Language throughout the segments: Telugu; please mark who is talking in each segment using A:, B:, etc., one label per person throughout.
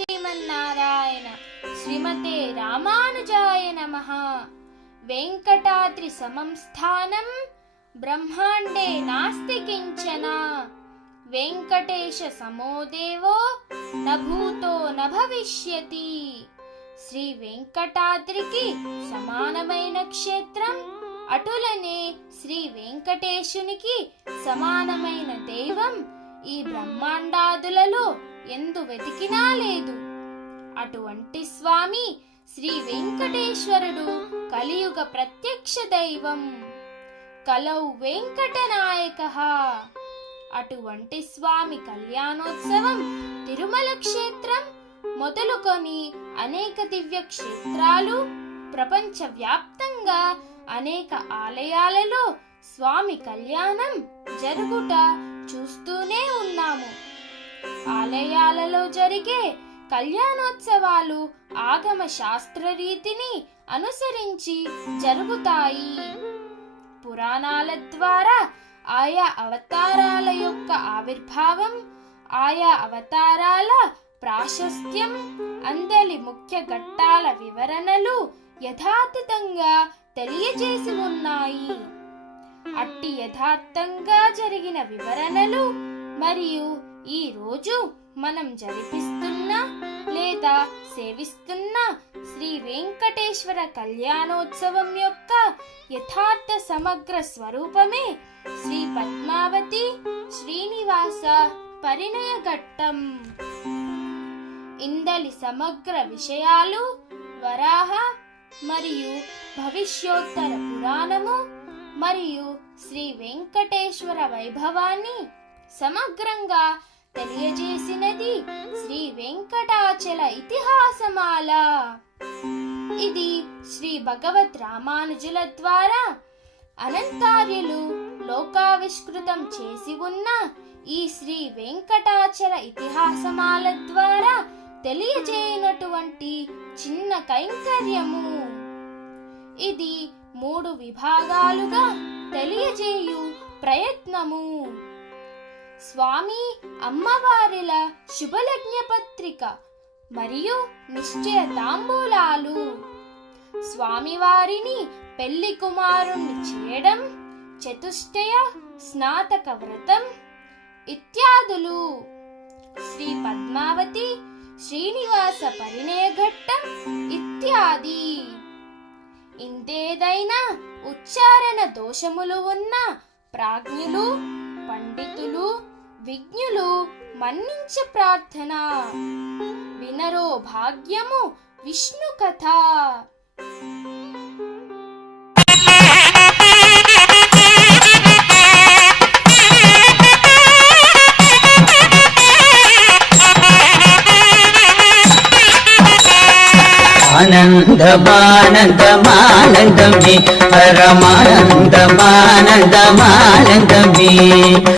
A: శ్రీమన్నారాయణ. శ్రీమతే రామానుజాయ నమ. వెంకటాద్రి సమం స్థానం బ్రహ్మాండే నాస్తి కించన. వెంకటేశ సమో దేవో న భూతో శ్రీ వెంకటాద్రికి సమానమైన క్షేత్రం అటులనే శ్రీ వెంకటేశునికి సమానమైన దైవం ఈ బ్రహ్మాండాదులలో ఎందు వెతికినా లేదు. అటువంటి స్వామి శ్రీ వెంకటేశ్వరుడు కలియుగ ప్రత్యక్ష దైవం. కలౌ వెంకటనాయక. అటువంటి స్వామి కళ్యాణోత్సవం తిరుమల క్షేత్రం మొదలుకొని అనేక దివ్య క్షేత్రాలు ప్రపంచ వ్యాప్తంగా అనేక ఆలయాలలో స్వామి కళ్యాణం జరుగుట చూస్తూనే ఉన్నాము. ఆలయాలలో జరిగే కళ్యాణోత్సవాలు ఆగమ శాస్త్ర రీతిని అనుసరించి జరుగుతాయి. పురాణాల ద్వారా ఆయా అవతారాల యొక్క ఆవిర్భావం ఆయా అవతారాల ప్రాశస్త్యం అందలి ముఖ్య ఘట్టాల వివరణలు యథాతథంగా తెలియజేసి ఉన్నాయి. అట్టి యథార్థంగా జరిగిన వివరణలు మరియు ఈ రోజు మనం జరిపిస్తున్న లేదా సేవిస్తున్న శ్రీ వెంకటేశ్వర కళ్యాణోత్సవం యొక్క యథార్థ సమగ్ర స్వరూపమే శ్రీ పద్మావతి శ్రీనివాస పరిణయ ఘట్టం ఇందలి సమగ్ర విషయాలు వరాహ మరియు భవిష్యోత్తర పురాణము మరియు శ్రీ వెంకటేశ్వర వైభవాన్ని సమగ్రంగా తెలియజేసినది శ్రీ వెంకటాచల ఇతిహాసమాల. ఇది శ్రీ భగవత్ రామానుజుల ద్వారా అనంతార్యులు లోకావిష్కృతం చేసి ఉన్న ఈ శ్రీ వెంకటాచల ఇతిహాసమాల ద్వారా తెలియజేయనటువంటి చిన్న కైంకర్యము. ఇది మూడు విభాగాలుగా తెలియజేయు ప్రయత్నము. స్వామి అమ్మవారిల శుభలగ్న పత్రిక మరియు నిశ్చయ తాంబూలాలు స్వామివారిని పెళ్ళి కుమారుణ్ణి చేయడం చతుష్టయ స్నాతక వ్రతం ఇత్యాదులు. శ్రీ పద్మావతి శ్రీనివాస పరిణయఘట్టం ఇత్యాది. ఇంతేదైనా ఉచ్చారణ దోషములు ఉన్న ప్రాజ్ఞులు పండితులు విజ్ఞులు మన్నించ ప్రార్థన. వినరో భాగ్యము విష్ణు కథ.
B: ఆనందమానందమానందమే పరమానందమానందమానందమే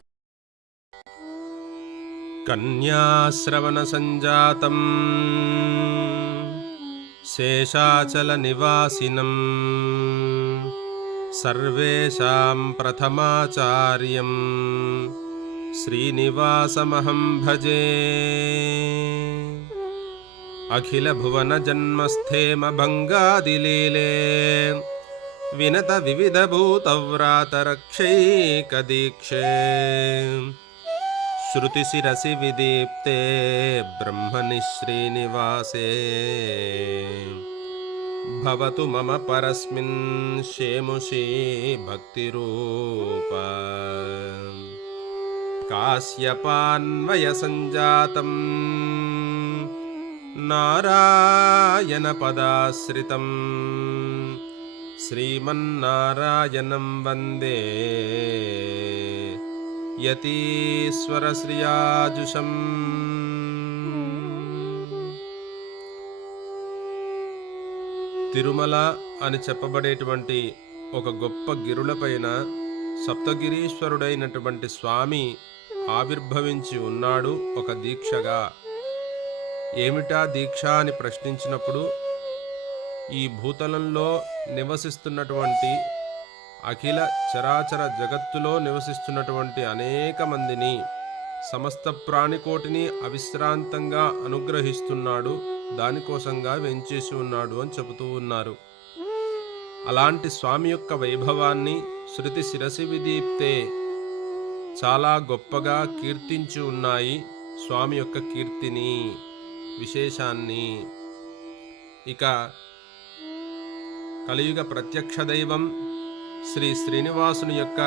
C: कन्याश्रवणसञ्जातम्। शेषाचलनिवासिनम्। सर्वेषां प्रथमाचार्यम्। श्रीनिवासमहं भजे। अखिलभुवनजन्मस्थेमभङ्गादिलीले। विनतविविधभूतव्रातरक्षैकदीक्षे। श्रुतिशिरसि विदीप्ते ब्रह्मणि श्रीनिवासे भवतु मम परस्मिन् शेमुषी भक्तिरूप। काश्यपान्वयसञ्जातं नारायणपदाश्रितं श्रीमन्नारायणं वन्दे యతీశ్వరశ్రియాజుషం. తిరుమల అని చెప్పబడేటువంటి ఒక గొప్ప గిరులపైన సప్తగిరీశ్వరుడైనటువంటి స్వామి ఆవిర్భవించి ఉన్నాడు ఒక దీక్షగా. ఏమిటా దీక్ష అని ప్రశ్నించినప్పుడు ఈ భూతలంలో నివసిస్తున్నటువంటి అఖిల చరాచర జగత్తులో నివసిస్తున్నటువంటి అనేక మందిని సమస్త ప్రాణికోటిని అవిశ్రాంతంగా అనుగ్రహిస్తున్నాడు దానికోసంగా వెంచేసి ఉన్నాడు అని చెబుతూ ఉన్నారు. అలాంటి స్వామి యొక్క వైభవాన్ని శృతి శిరసి విదీప్తే చాలా గొప్పగా కీర్తించి ఉన్నాయి స్వామి యొక్క కీర్తిని విశేషాన్ని. ఇక కలియుగ ప్రత్యక్ష దైవం శ్రీ శ్రీనివాసుని యొక్క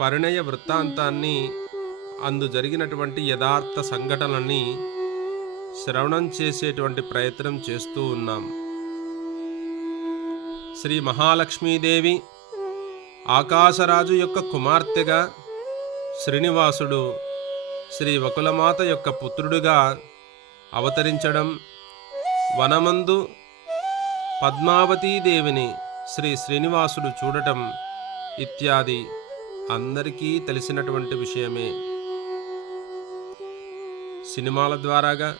C: పరిణయ వృత్తాంతాన్ని అందు జరిగినటువంటి యథార్థ సంఘటనల్ని శ్రవణం చేసేటువంటి ప్రయత్నం చేస్తూ ఉన్నాం. శ్రీ మహాలక్ష్మీదేవి ఆకాశరాజు యొక్క కుమార్తెగా శ్రీనివాసుడు శ్రీ వకులమాత యొక్క పుత్రుడుగా అవతరించడం వనమందు పద్మావతీదేవిని శ్రీ శ్రీనివాసుడు చూడటం ఇత్యాది అందరికీ తెలిసినటువంటి విషయమే. సినిమాల ద్వారాగా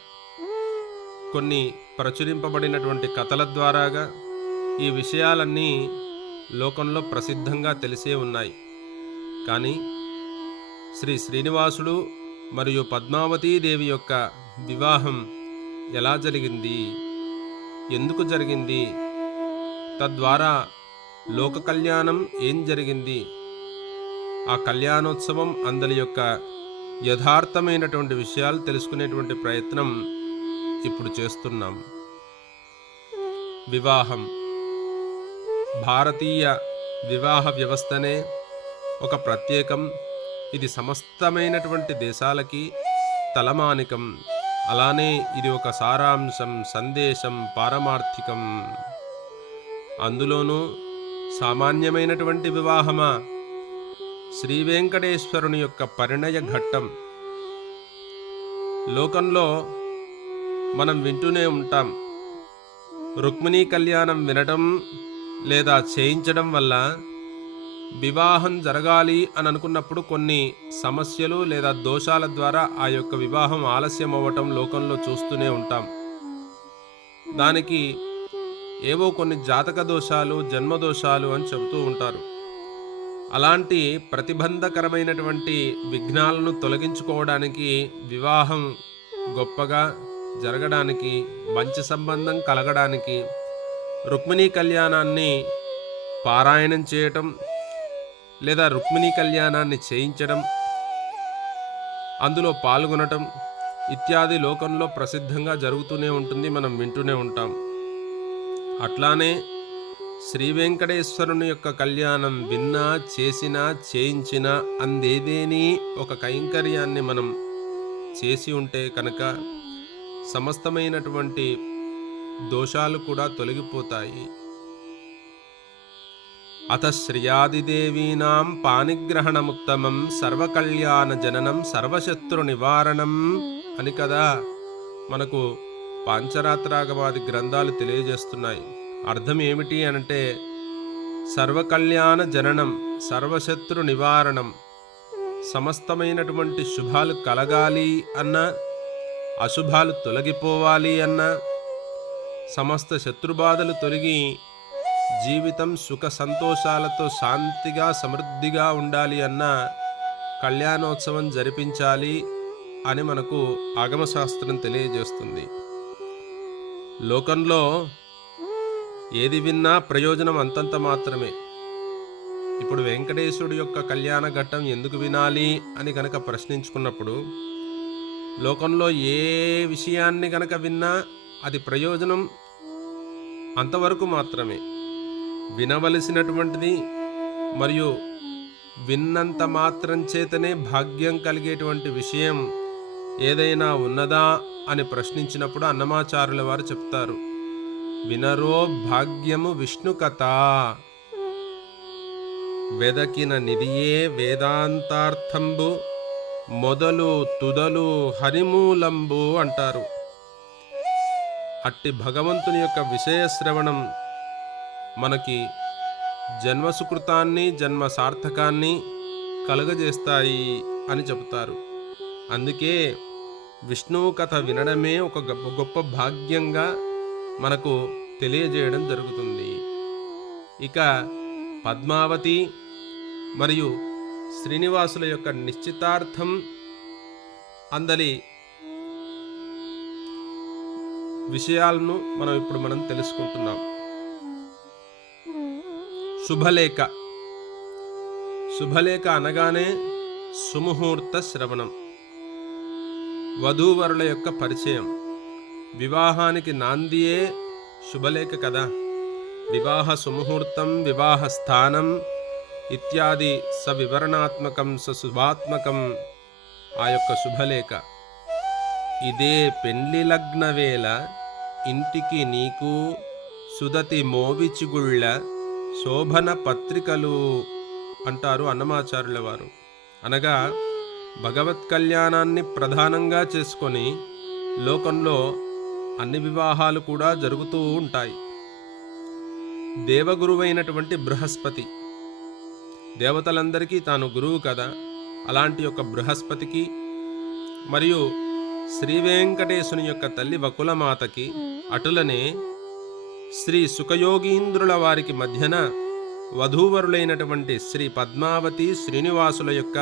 C: కొన్ని ప్రచురింపబడినటువంటి కథల ద్వారాగా ఈ విషయాలన్నీ లోకంలో ప్రసిద్ధంగా తెలిసే ఉన్నాయి. కానీ శ్రీ శ్రీనివాసుడు మరియు పద్మావతీదేవి యొక్క వివాహం ఎలా జరిగింది? ఎందుకు జరిగింది? తద్వారా లోక కళ్యాణం ఏం జరిగింది? ఆ కళ్యాణోత్సవం అందరి యొక్క యథార్థమైనటువంటి విషయాలు తెలుసుకునేటువంటి ప్రయత్నం ఇప్పుడు చేస్తున్నాం. వివాహం. భారతీయ వివాహ వ్యవస్థనే ఒక ప్రత్యేకం. ఇది సమస్తమైనటువంటి దేశాలకి తలమానికం. అలానే ఇది ఒక సారాంశం సందేశం పారమార్థికం. అందులోనూ సామాన్యమైనటువంటి వివాహమా? శ్రీ వెంకటేశ్వరుని యొక్క పరిణయ ఘట్టం. లోకంలో మనం వింటూనే ఉంటాం. రుక్మిణీ కళ్యాణం వినటం లేదా చేయించడం వల్ల వివాహం జరగాలి అని అనుకున్నప్పుడు కొన్ని సమస్యలు లేదా దోషాల ద్వారా ఆ యొక్క వివాహం ఆలస్యం అవ్వటం లోకంలో చూస్తూనే ఉంటాం. దానికి ఏవో కొన్ని జాతక దోషాలు జన్మ దోషాలు అని చెబుతూ ఉంటారు. అలాంటి ప్రతిబంధకరమైనటువంటి విఘ్నాలను తొలగించుకోవడానికి వివాహం గొప్పగా జరగడానికి మంచి సంబంధం కలగడానికి రుక్మిణీ కళ్యాణాన్ని పారాయణం చేయటం లేదా రుక్మిణీ కళ్యాణాన్ని చేయించడం అందులో పాల్గొనటం ఇత్యాది లోకంలో ప్రసిద్ధంగా జరుగుతూనే ఉంటుంది మనం వింటూనే ఉంటాం. అట్లానే శ్రీ వెంకటేశ్వరుని యొక్క కళ్యాణం విన్నా చేసినా చేయించినా అందేదేని ఒక కైంకర్యాన్ని మనం చేసి ఉంటే కనుక సమస్తమైనటువంటి దోషాలు కూడా తొలగిపోతాయి. అత శ్రియాదిదేవీనాం పానిగ్రహణముత్తమం సర్వకళ్యాణ జననం సర్వశత్రు నివారణం అని కదా మనకు పాంచరాత్రాగవాది గ్రంథాలు తెలియజేస్తున్నాయి. అర్థం ఏమిటి అంటే సర్వకళ్యాణ జననం సర్వశత్రు నివారణం సమస్తమైనటువంటి శుభాలు కలగాలి అన్న అశుభాలు తొలగిపోవాలి అన్న సమస్త శత్రుబాధలు తొలగి జీవితం సుఖ సంతోషాలతో శాంతిగా సమృద్ధిగా ఉండాలి అన్న కళ్యాణోత్సవం జరిపించాలి అని మనకు ఆగమశాస్త్రం తెలియజేస్తుంది. లోకంలో ఏది విన్నా ప్రయోజనం అంతంత మాత్రమే. ఇప్పుడు వెంకటేశుడి యొక్క కళ్యాణ ఘట్టం ఎందుకు వినాలి అని గనక ప్రశ్నించుకున్నప్పుడు లోకంలో ఏ విషయాన్ని గనక విన్నా అది ప్రయోజనం అంతవరకు మాత్రమే. వినవలసినటువంటిది మరియు విన్నంత మాత్రం చేతనే భాగ్యం కలిగేటువంటి విషయం ఏదైనా ఉన్నదా అని ప్రశ్నించినప్పుడు అన్నమాచారుల వారు చెప్తారు. వినరో భాగ్యము విష్ణు కథ వెదకిన నిధియే వేదాంతార్థంబు మొదలు తుదలు హరిమూలంబు అంటారు. అట్టి భగవంతుని యొక్క విషయ శ్రవణం మనకి జన్మ సుకృతాన్ని జన్మ సార్థకాన్ని కలుగజేస్తాయి అని చెబుతారు. అందుకే విష్ణువు కథ వినడమే ఒక గొప్ప గొప్ప భాగ్యంగా మనకు తెలియజేయడం జరుగుతుంది. ఇక పద్మావతి మరియు శ్రీనివాసుల యొక్క నిశ్చితార్థం అందలి విషయాలను మనం ఇప్పుడు మనం తెలుసుకుంటున్నాం. శుభలేఖ. శుభలేఖ అనగానే సుముహూర్త శ్రవణం. వధూవరుల యొక్క పరిచయం. వివాహానికి నాందియే శుభలేఖ కదా వివాహ సుముహూర్తం వివాహ స్థానం ఇత్యాది సవివరణాత్మకం సశుభాత్మకం ఆ యొక్క శుభలేఖ. ఇదే పెండ్లి లగ్న వేళ ఇంటికి నీకు సుదతి మోవిచిగుళ్ళ శోభన పత్రికలు అంటారు అన్నమాచార్యుల వారు. అనగా భగవత్ కళ్యాణాన్ని ప్రధానంగా చేసుకొని లోకంలో అన్ని వివాహాలు కూడా జరుగుతూ ఉంటాయి. దేవగురువైనటువంటి బృహస్పతి. దేవతలందరికీ తాను గురువు కదా. అలాంటి యొక్క బృహస్పతికి మరియు శ్రీ వెంకటేశుని యొక్క తల్లి వకులమాతకి అటులనే శ్రీ సుఖయోగీంద్రుల వారికి మధ్యన వధూవరులైనటువంటి శ్రీ పద్మావతి శ్రీనివాసుల యొక్క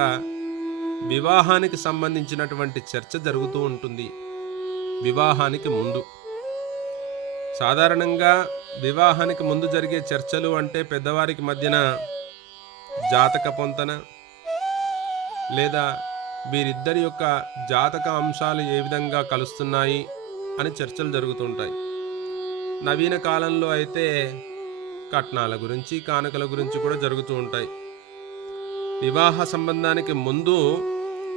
C: వివాహానికి సంబంధించినటువంటి చర్చ జరుగుతూ ఉంటుంది. వివాహానికి ముందు. సాధారణంగా వివాహానికి ముందు జరిగే చర్చలు అంటే పెద్దవారికి మధ్యన జాతక పొంతన లేదా వీరిద్దరి యొక్క జాతక అంశాలు ఏ విధంగా కలుస్తున్నాయి అని చర్చలు జరుగుతుంటాయి. నవీన కాలంలో అయితే కట్నాల గురించి కానుకల గురించి కూడా జరుగుతూ ఉంటాయి. వివాహ సంబంధానికి ముందు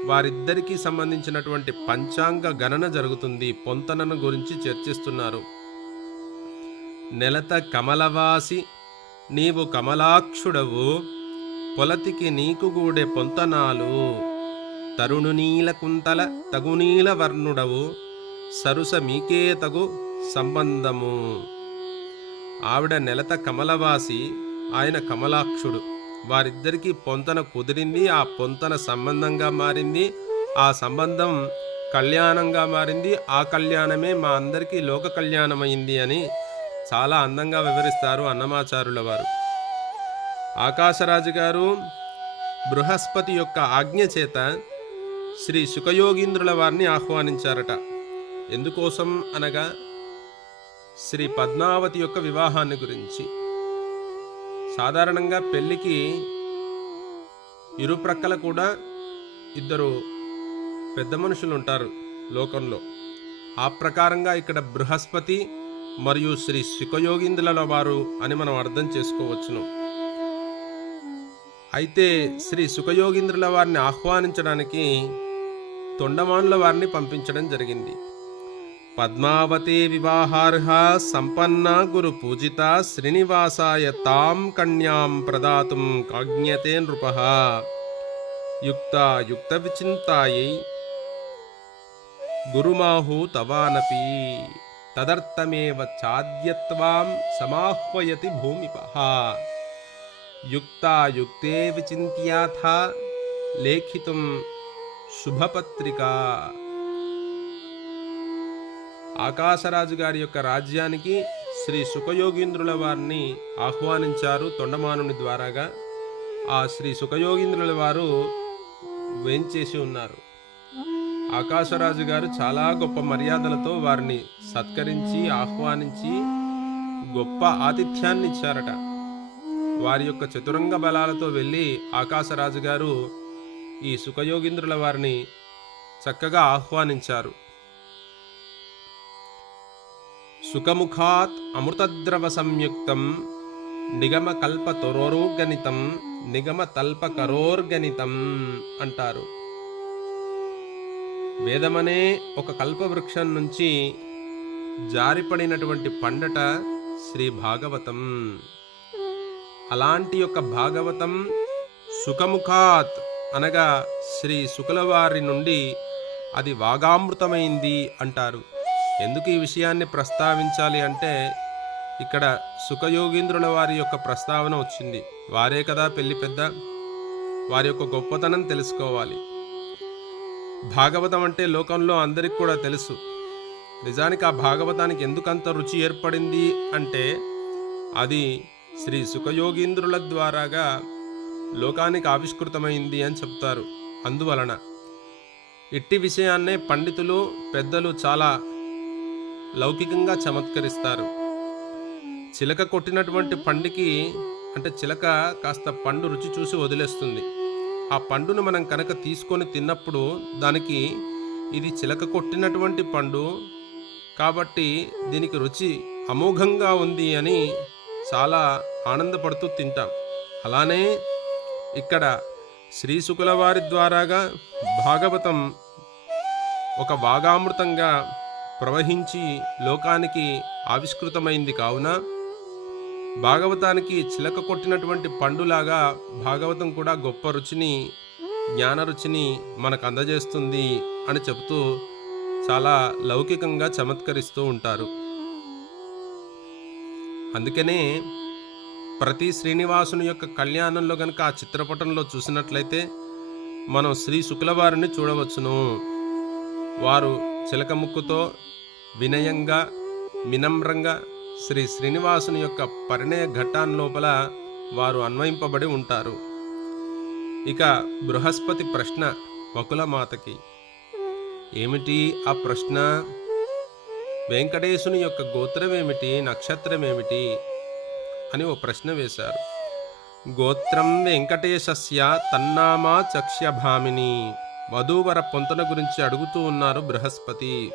C: వారిద్దరికీ సంబంధించినటువంటి పంచాంగ గణన జరుగుతుంది. పొంతనను గురించి చర్చిస్తున్నారు. నెలత కమలవాసి నీవు కమలాక్షుడవు పొలతికి నీకు గూడే పొంతనాలు. తరుణు నీల కుంతల తగునీల వర్ణుడవు సరుస మీకే తగు సంబంధము. ఆవిడ నెలత కమలవాసి ఆయన కమలాక్షుడు. వారిద్దరికీ పొంతన కుదిరింది ఆ పొంతన సంబంధంగా మారింది ఆ సంబంధం కళ్యాణంగా మారింది ఆ కళ్యాణమే మా అందరికీ లోక కళ్యాణమైంది అని చాలా అందంగా వివరిస్తారు అన్నమాచారుల వారు. ఆకాశరాజు గారు బృహస్పతి యొక్క ఆజ్ఞ చేత శ్రీ సుఖయోగీంద్రుల వారిని ఆహ్వానించారట. ఎందుకోసం అనగా శ్రీ పద్మావతి యొక్క వివాహాన్ని గురించి. సాధారణంగా పెళ్ళికి ఇరుప్రక్కల కూడా ఇద్దరు పెద్ద మనుషులు ఉంటారు లోకంలో. ఆ ప్రకారంగా ఇక్కడ బృహస్పతి మరియు శ్రీ సుఖయోగీంద్రుల వారు అని మనం అర్థం చేసుకోవచ్చును. అయితే శ్రీ సుఖయోగీంద్రుల వారిని ఆహ్వానించడానికి తొండమానుల వారిని పంపించడం జరిగింది. पद्मावती विवाहार्हा सम्पन्ना गुरुपूजिता श्रीनिवासाय तां कन्यां प्रदातुं काज्ञते नृपः। युक्ता युक्तविचिन्तायै गुरुमाहु तवानपि तदर्थमेव चाद्यत्वां समाह्वयति भूमिपः। युक्ता युक्ते विचिन्त्याथा लेखितुं शुभपत्रिका। ఆకాశరాజు గారి యొక్క రాజ్యానికి శ్రీ సుఖయోగీంద్రుల వారిని ఆహ్వానించారు తొండమానుని ద్వారాగా. ఆ శ్రీ సుఖయోగీంద్రుల వారు వేంచేసి ఉన్నారు. ఆకాశరాజు గారు చాలా గొప్ప మర్యాదలతో వారిని సత్కరించి ఆహ్వానించి గొప్ప ఆతిథ్యాన్ని ఇచ్చారట. వారి యొక్క చతురంగ బలాలతో వెళ్ళి ఆకాశరాజు గారు ఈ సుఖయోగీంద్రుల వారిని చక్కగా ఆహ్వానించారు. సుఖముఖాత్ అమృతద్రవ సంయుక్తం నిగమ కల్ప కరోర్గణితం అంటారు. వేదమనే ఒక కల్పవృక్షం నుంచి జారిపడినటువంటి పండట శ్రీ భాగవతం. అలాంటి యొక్క భాగవతం సుఖముఖాత్ అనగా శ్రీ శుకులవారి నుండి అది వాగామృతమైంది అంటారు. ఎందుకు ఈ విషయాన్ని ప్రస్తావించాలి అంటే ఇక్కడ సుఖయోగీంద్రుల వారి యొక్క ప్రస్తావన వచ్చింది. వారే కదా పెళ్ళి పెద్ద? వారి యొక్క గొప్పతనం తెలుసుకోవాలి. భాగవతం అంటే లోకంలో అందరికి కూడా తెలుసు. నిజానికి ఆ భాగవతానికి ఎందుకంత రుచి ఏర్పడింది అంటే అది శ్రీ సుఖయోగీంద్రుల ద్వారాగా లోకానికి ఆవిష్కృతమైంది అని చెప్తారు. అందువలన ఇట్టి విషయాన్నే పండితులు పెద్దలు చాలా లౌకికంగా చమత్కరిస్తారు. చిలక కొట్టినటువంటి పండుకి అంటే చిలక కాస్త పండు రుచి చూసి వదిలేస్తుంది. ఆ పండును మనం కనుక తీసుకొని తిన్నప్పుడు దానికి ఇది చిలక కొట్టినటువంటి పండు కాబట్టి దీనికి రుచి అమోఘంగా ఉంది అని చాలా ఆనందపడుతూ తింటాం. అలానే ఇక్కడ శ్రీ శుకుల వారి ద్వారాగా భాగవతం ఒక వాగామృతంగా ప్రవహించి లోకానికి ఆవిష్కృతమైంది కావున భాగవతానికి చిలక కొట్టినటువంటి పండులాగా భాగవతం కూడా గొప్ప రుచిని జ్ఞాన రుచిని మనకు అందజేస్తుంది అని చెబుతూ చాలా లౌకికంగా చమత్కరిస్తూ ఉంటారు. అందుకనే ప్రతి శ్రీనివాసుని యొక్క కళ్యాణంలో గనక ఆ చిత్రపటంలో చూసినట్లయితే మనం శ్రీ శుక్లవారిని చూడవచ్చును. వారు చిలకముక్కుతో వినయంగా వినమ్రంగా శ్రీ శ్రీనివాసుని యొక్క పరిణయ ఘట్టాన్ని లోపల వారు అన్వయింపబడి ఉంటారు. ఇక బృహస్పతి ప్రశ్న వకులమాతకి ఏమిటి ఆ ప్రశ్న? వెంకటేశుని యొక్క గోత్రమేమిటి? నక్షత్రమేమిటి? అని ఓ ప్రశ్న వేశారు. గోత్రం వెంకటేశస్య తన్నామా చక్ష్యభామిని. వధూవర పొంతన గురించి అడుగుతూ ఉన్నారు బృహస్పతి.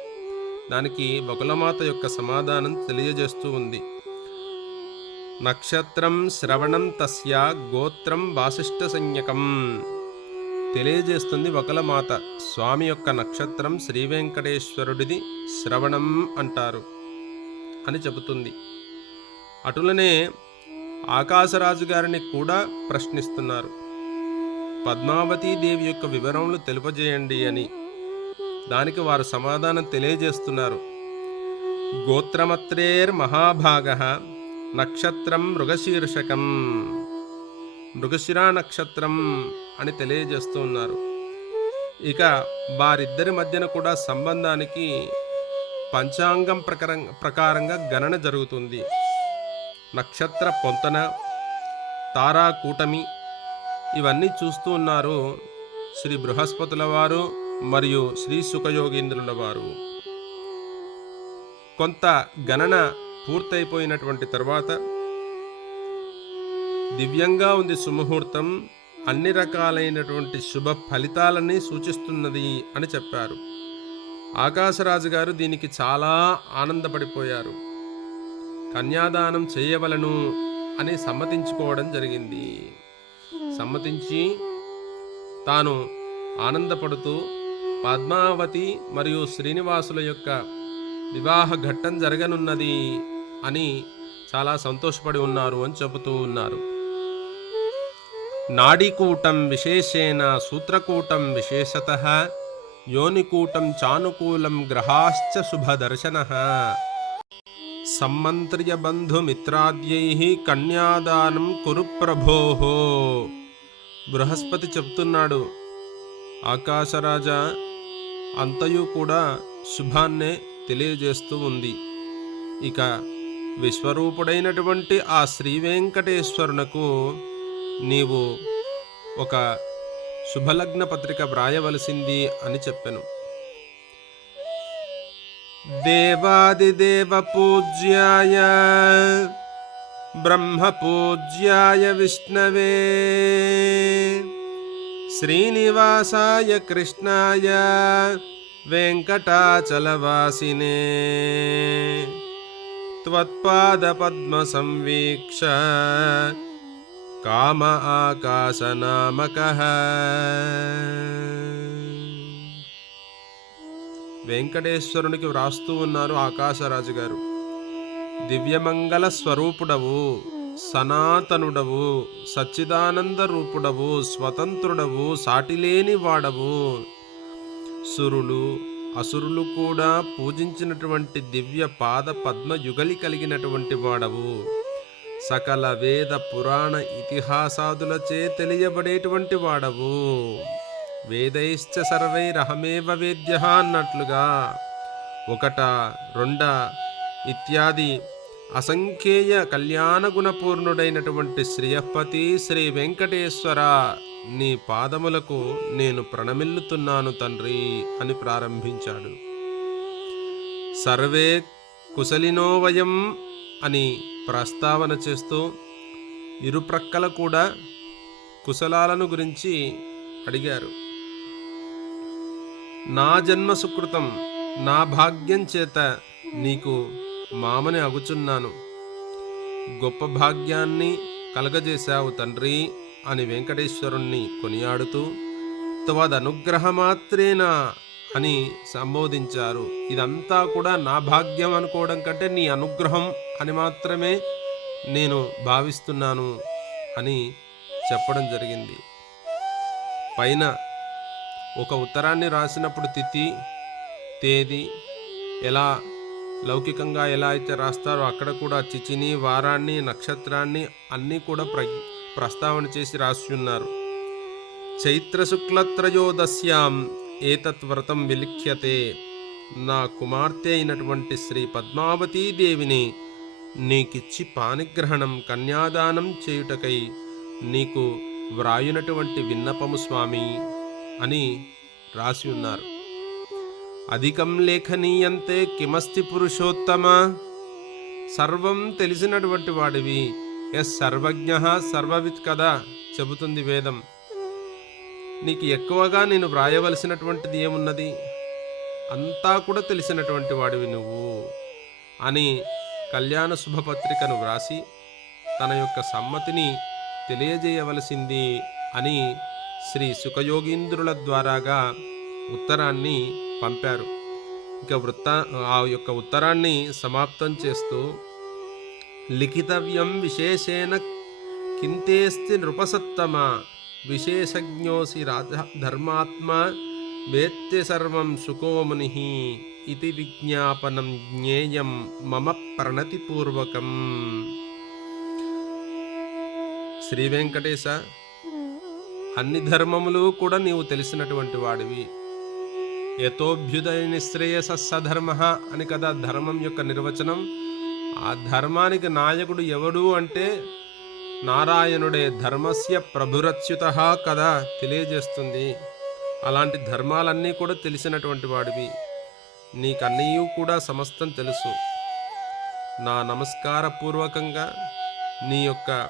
C: దానికి బకులమాత యొక్క సమాధానం తెలియజేస్తూ ఉంది. నక్షత్రం శ్రవణం తస్య గోత్రం వాసిష్ఠ సంజ్ఞకం. తెలియజేస్తుంది బకులమాత. స్వామి యొక్క నక్షత్రం శ్రీ వెంకటేశ్వరుడిది శ్రవణం అంటారు అని చెబుతుంది. అటులనే ఆకాశరాజు గారిని కూడా ప్రశ్నిస్తున్నారు. పద్మావతీదేవి యొక్క వివరములు తెలుపజేయండి అని. దానికి వారు సమాధానం తెలియజేస్తున్నారు. గోత్రమత్రేర్ మహాభాగ నక్షత్రం మృగశీర్షకం. మృగశిరా నక్షత్రం అని తెలియజేస్తూ ఉన్నారు. ఇక వారిద్దరి మధ్యన కూడా సంబంధానికి పంచాంగం ప్రకారం ప్రకారంగా గణన జరుగుతుంది. నక్షత్ర పొంతన తారా కూటమి ఇవన్నీ చూస్తూ ఉన్నారు శ్రీ బృహస్పతుల వారు మరియు శ్రీ సుఖయోగీంద్రుల వారు కొంత గణన పూర్తయిపోయినటువంటి తర్వాత దివ్యంగా ఉంది సుముహూర్తం అన్ని రకాలైనటువంటి శుభ ఫలితాలని సూచిస్తున్నది అని చెప్పారు. ఆకాశరాజు గారు దీనికి చాలా ఆనందపడిపోయారు. కన్యాదానం చేయవలను అని సమ్మతించుకోవడం జరిగింది. సమ్మతించి తాను ఆనందపడుతూ పద్మావతి మరియు శ్రీనివాసుల యొక్క వివాహ ఘట్టం జరగనున్నది అని చాలా సంతోషపడి ఉన్నారు అని చెబుతూ ఉన్నారు. నాడీకూటం విశేషేణ సూత్రకూటం విశేషత యోనికూటం చానుకూలం గ్రహాశ్చ శుభదర్శన. సమ్మంత్ర్య బంధుమిత్రాద్యై కన్యాదానం కురు ప్రభోహో బృహస్పతి చెప్తున్నాడు ఆకాశరాజా అంతయు కూడా శుభాన్నే తెలియజేస్తూ ఉంది. ఇక విశ్వరూపుడైనటువంటి ఆ శ్రీ వెంకటేశ్వరునకు నీవు ఒక శుభలగ్న పత్రిక వ్రాయవలసింది అని చెప్పాను. దేవాదిదేవ పూజ్యాయ బ్రహ్మ పూజ్యాయ విష్ణవే శ్రీనివాసాయ కృష్ణాయ వెంకటాచలవాసినే त्वत्पादपद्मसंवीक्ष काम आकाशनामकः వెంకటేశ్వరునికి వ్రాస్తూ ఉన్నారు ఆకాశరాజు గారు దివ్యమంగళ స్వరూపుడవు సనాతనుడవు సచ్చిదానంద రూపుడవు స్వతంత్రుడవు సాటిలేని వాడవు. సురులు అసురులు కూడా పూజించినటువంటి దివ్య పాద పద్మ యుగలి కలిగినటువంటి వాడవు. సకల వేద పురాణ ఇతిహాసాదులచే తెలియబడేటువంటి వాడవు. వేదైశ్చ సర్వైరహమేవ వేద్య అన్నట్లుగా ఒకట రెండ ఇత్యాది అసంఖ్యేయ కళ్యాణ గుణపూర్ణుడైనటువంటి శ్రీయపతి శ్రీ వెంకటేశ్వర నీ పాదములకు నేను ప్రణమిల్లుతున్నాను తండ్రి అని ప్రారంభించాడు. సర్వే కుశలినోవయం అని ప్రస్తావన చేస్తూ ఇరుప్రక్కల కూడా కుశలాలను గురించి అడిగారు. నా జన్మ సుకృతం నా భాగ్యం చేత నీకు మామని అగుచున్నాను. గొప్ప భాగ్యాన్ని కలగజేశావు తండ్రి అని వెంకటేశ్వరుణ్ణి కొనియాడుతూ త్వదనుగ్రహమాత్రేనా అని సంబోధించారు. ఇదంతా కూడా నా భాగ్యం అనుకోవడం కంటే నీ అనుగ్రహం అని మాత్రమే నేను భావిస్తున్నాను అని చెప్పడం జరిగింది. పైన ఒక ఉత్తరాన్ని రాసినప్పుడు తిథి తేదీ ఎలా లౌకికంగా ఎలా అయితే రాస్తారో అక్కడ కూడా చిచిని వారాన్ని నక్షత్రాన్ని అన్నీ కూడా ప్ర ప్రస్తావన చేసి రాసి ఉన్నారు. చైత్రశుక్లత్రయోదశ్యాం ఏతత్ వ్రతం విలిఖ్యతే. నా కుమార్తె అయినటువంటి శ్రీ పద్మావతీ దేవిని నీకిచ్చి పానిగ్రహణం కన్యాదానం చేయుటకై నీకు వ్రాయునటువంటి విన్నపము స్వామి అని రాసి ఉన్నారు. అధికం లేఖనీయంతే కిమస్తి పురుషోత్తమ? సర్వం తెలిసినటువంటి వాడివి. ఎస్ సర్వజ్ఞ సర్వవిత్ కదా చెబుతుంది వేదం. నీకు ఎక్కువగా నేను వ్రాయవలసినటువంటిది ఏమున్నది? అంతా కూడా తెలిసినటువంటి వాడివి నువ్వు అని కళ్యాణ శుభపత్రికను వ్రాసి తన యొక్క సమ్మతిని తెలియజేయవలసింది అని శ్రీ సుఖయోగీంద్రుల ద్వారాగా ఉత్తరాన్ని పంపారు. ఇక వృత్త ఆ యొక్క ఉత్తరాన్ని సమాప్తం చేస్తూ లిఖితవ్యం విశేషేణ కింతేస్తి నృపసత్తమ విశేషజ్ఞోసి రాజ ధర్మాత్మ వేత్తి సర్వం సుకోముని ఇది విజ్ఞాపనం జ్ఞేయం మమ ప్రణతిపూర్వకం. శ్రీ వెంకటేశ అన్ని ధర్మములు కూడా నీవు తెలిసినటువంటి వాడివి. యథోభ్యుదయ నిశ్రేయస సధర్మ అని కదా ధర్మం యొక్క నిర్వచనం. ఆ ధర్మానికి నాయకుడు ఎవడు అంటే నారాయణుడే ధర్మస్య ప్రభురచ్యుత కదా తెలియజేస్తుంది. అలాంటి ధర్మాలన్నీ కూడా తెలిసినటువంటి వాడివి. నీకన్నీ కూడా సమస్తం తెలుసు. నా నమస్కార పూర్వకంగా నీ యొక్క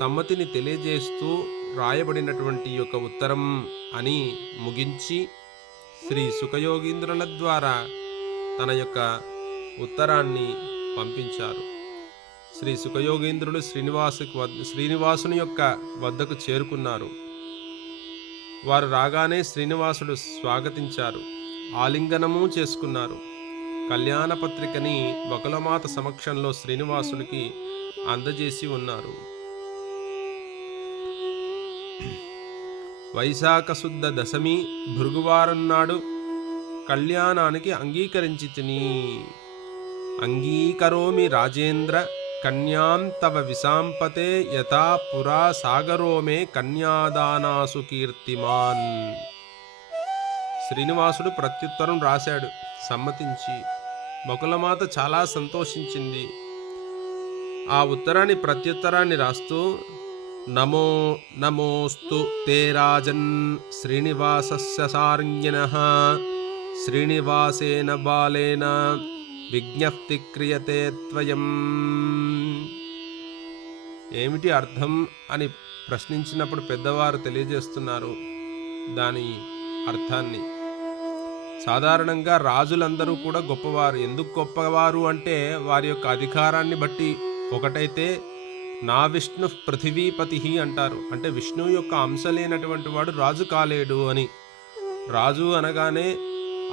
C: సమ్మతిని తెలియజేస్తూ రాయబడినటువంటి యొక్క ఉత్తరం అని ముగించి శ్రీ సుఖయోగీంద్రుల ద్వారా తన యొక్క ఉత్తరాన్ని పంపించారు. శ్రీ సుఖయోగీంద్రుడు శ్రీనివాసు శ్రీనివాసుని యొక్క వద్దకు చేరుకున్నారు. వారు రాగానే శ్రీనివాసుడు స్వాగతించారు. ఆలింగనము చేసుకున్నారు. కళ్యాణ పత్రికని వకులమాత సమక్షంలో శ్రీనివాసునికి అందజేసి ఉన్నారు. వైశాఖశుద్ధ దశమి భృగువారం నాడు కళ్యాణానికి అంగీకరించి తిని. అంగీకరోమి రాజేంద్ర కన్యాం తవ విశాంపతే యథా పురా సాగరో మే కన్యాదానాసు కీర్తిమాన్. శ్రీనివాసుడు ప్రత్యుత్తరం రాశాడు సమ్మతించి. బకులమాత చాలా సంతోషించింది. ఆ ఉత్తరాన్ని ప్రత్యుత్తరాన్ని రాస్తూ నమో నమోస్తు తే రాజన్ శ్రీనివాసస్య సార్ఞిన శ్రీనివాసేన బాలేన విజ్ఞప్తి క్రియతే త్వయం. ఏమిటి అర్థం అని ప్రశ్నించినప్పుడు పెద్దవారు తెలియజేస్తున్నారు దాని అర్థాన్ని. సాధారణంగా రాజులందరూ కూడా గొప్పవారు. ఎందుకు గొప్పవారు అంటే వారి యొక్క అధికారాన్ని బట్టి ఒకటైతే నా విష్ణు పృథివీపతి అంటారు. అంటే విష్ణువు యొక్క అంశ లేనటువంటి వాడు రాజు కాలేడు అని. రాజు అనగానే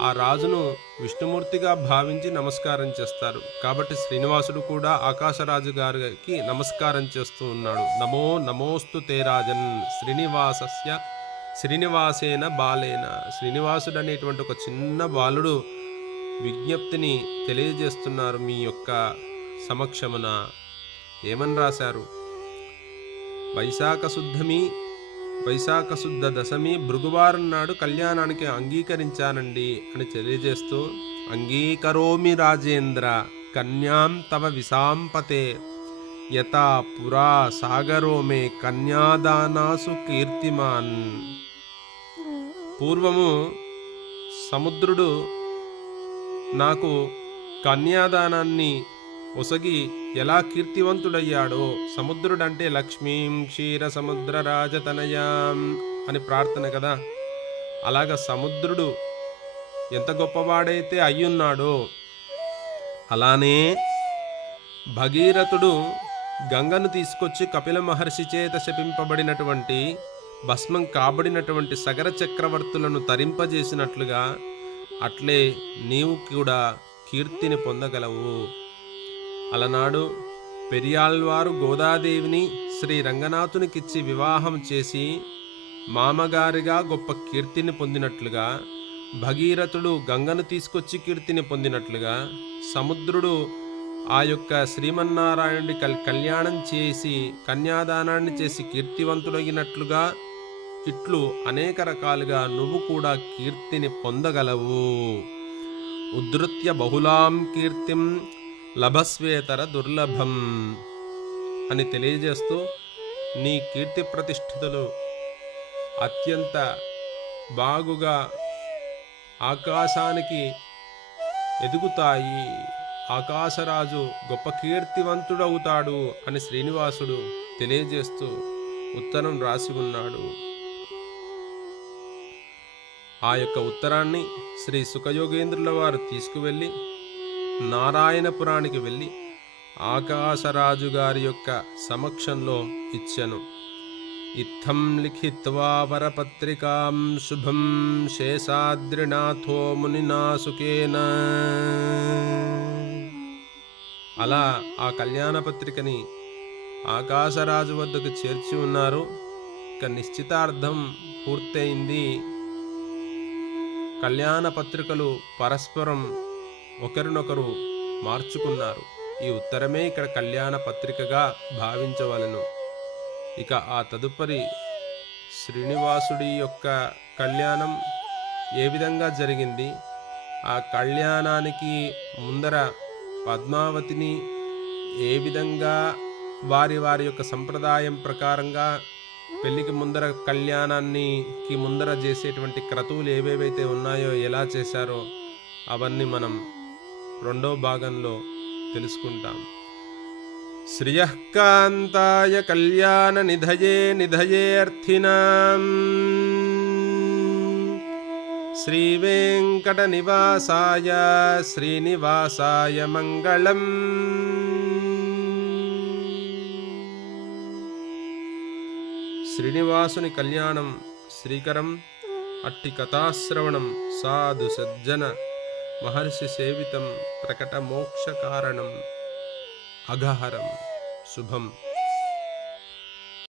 C: ఆ రాజును విష్ణుమూర్తిగా భావించి నమస్కారం చేస్తారు. కాబట్టి శ్రీనివాసుడు కూడా ఆకాశరాజు గారికి నమస్కారం చేస్తూ ఉన్నాడు. నమో నమోస్తు తే రాజన్ శ్రీనివాసస్య శ్రీనివాసేన బాలేన. శ్రీనివాసుడు అనేటువంటి ఒక చిన్న బాలుడు విజ్ఞప్తిని తెలియజేస్తున్నారు మీ యొక్క సమక్షమున. ఏమని రాశారు? వైశాఖ శుద్ధమి వైశాఖ శుద్ధ దశమి భృగువారం నాడు కళ్యాణానికి అంగీకరించానండి అని తెలియజేస్తూ అంగీకరోమి రాజేంద్ర కన్యాం తవ విశాంపతే యథా పురా సాగరో మే కన్యాదానాసు కీర్తిమాన్. పూర్వము సముద్రుడు నాకు కన్యాదానాన్ని ఒసగి ఎలా కీర్తివంతుడయ్యాడో? సముద్రుడంటే లక్ష్మీం క్షీర సముద్ర రాజతనయాం అని ప్రార్థన కదా? అలాగ సముద్రుడు ఎంత గొప్పవాడైతే అయ్యున్నాడో అలానే భగీరథుడు గంగను తీసుకొచ్చి కపిల మహర్షి చేత శపింపబడినటువంటి భస్మం కాబడినటువంటి సగర చక్రవర్తులను తరింపజేసినట్లుగా అట్లే నీవు కూడా కీర్తిని పొందగలవు. అలనాడు పెరియాళ్వారు గోదాదేవిని శ్రీ రంగనాథునికిచ్చి వివాహం చేసి మామగారిగా గొప్ప కీర్తిని పొందినట్లుగా భగీరథుడు గంగను తీసుకొచ్చి కీర్తిని పొందినట్లుగా సముద్రుడు ఆ యొక్క శ్రీమన్నారాయణుడి కల్ కళ్యాణం చేసి కన్యాదానాన్ని చేసి కీర్తివంతుడగినట్లుగా ఇట్లు అనేక రకాలుగా నువ్వు కూడా కీర్తిని పొందగలవు. ఉద్ధృత్య బహుళాం కీర్తిం లభస్వేతర దుర్లభం అని తెలియజేస్తూ నీ కీర్తి ప్రతిష్ఠితులు అత్యంత బాగుగా ఆకాశానికి ఎదుగుతాయి. ఆకాశరాజు గొప్ప కీర్తివంతుడవుతాడు అని శ్రీనివాసుడు తెలియజేస్తూ ఉత్తరం రాసి ఉన్నాడు. ఆ యొక్క ఉత్తరాన్ని శ్రీ సుఖయోగేంద్రుల వారు తీసుకువెళ్ళి నారాయణపురానికి వెళ్ళి ఆకాశరాజు గారి యొక్క సమక్షంలో ఇచ్చెను. ఇత్థం లిఖిత్వా వరపత్రికాం శుభం శేషాద్రినాథో మునినాసుకేన. అలా ఆ కళ్యాణ పత్రికని ఆకాశరాజు వద్దకు చేర్చి ఉన్నారు. ఇక నిశ్చితార్థం పూర్తయింది. కళ్యాణ పత్రికలు పరస్పరం ఒకరినొకరు మార్చుకున్నారు. ఈ ఉత్తరమే ఇక్కడ కళ్యాణ పత్రికగా భావించవలను. ఇక ఆ తదుపరి శ్రీనివాసుడి యొక్క కళ్యాణం ఏ విధంగా జరిగింది? ఆ కళ్యాణానికి ముందర పద్మావతిని ఏ విధంగా వారి వారి యొక్క సంప్రదాయం ప్రకారంగా పెళ్ళికి ముందర కళ్యాణానికి ముందర చేసేటువంటి క్రతువులు ఏవేవైతే ఉన్నాయో ఎలా చేశారో అవన్నీ మనం రెండో భాగంలో తెలుసుకుంటాం. శ్రియకాంతాయ కళ్యాణ నిధయే నిధయేర్థినాం శ్రీవేంకట నివాసాయ శ్రీనివాసాయ మంగళం. శ్రీనివాసుని కళ్యాణం శ్రీకరం అట్టి కథాశ్రవణం సాధు సజ్జన మహర్షి సేవితం ప్రకట మోక్ష కారణం. అఘహరం శుభం.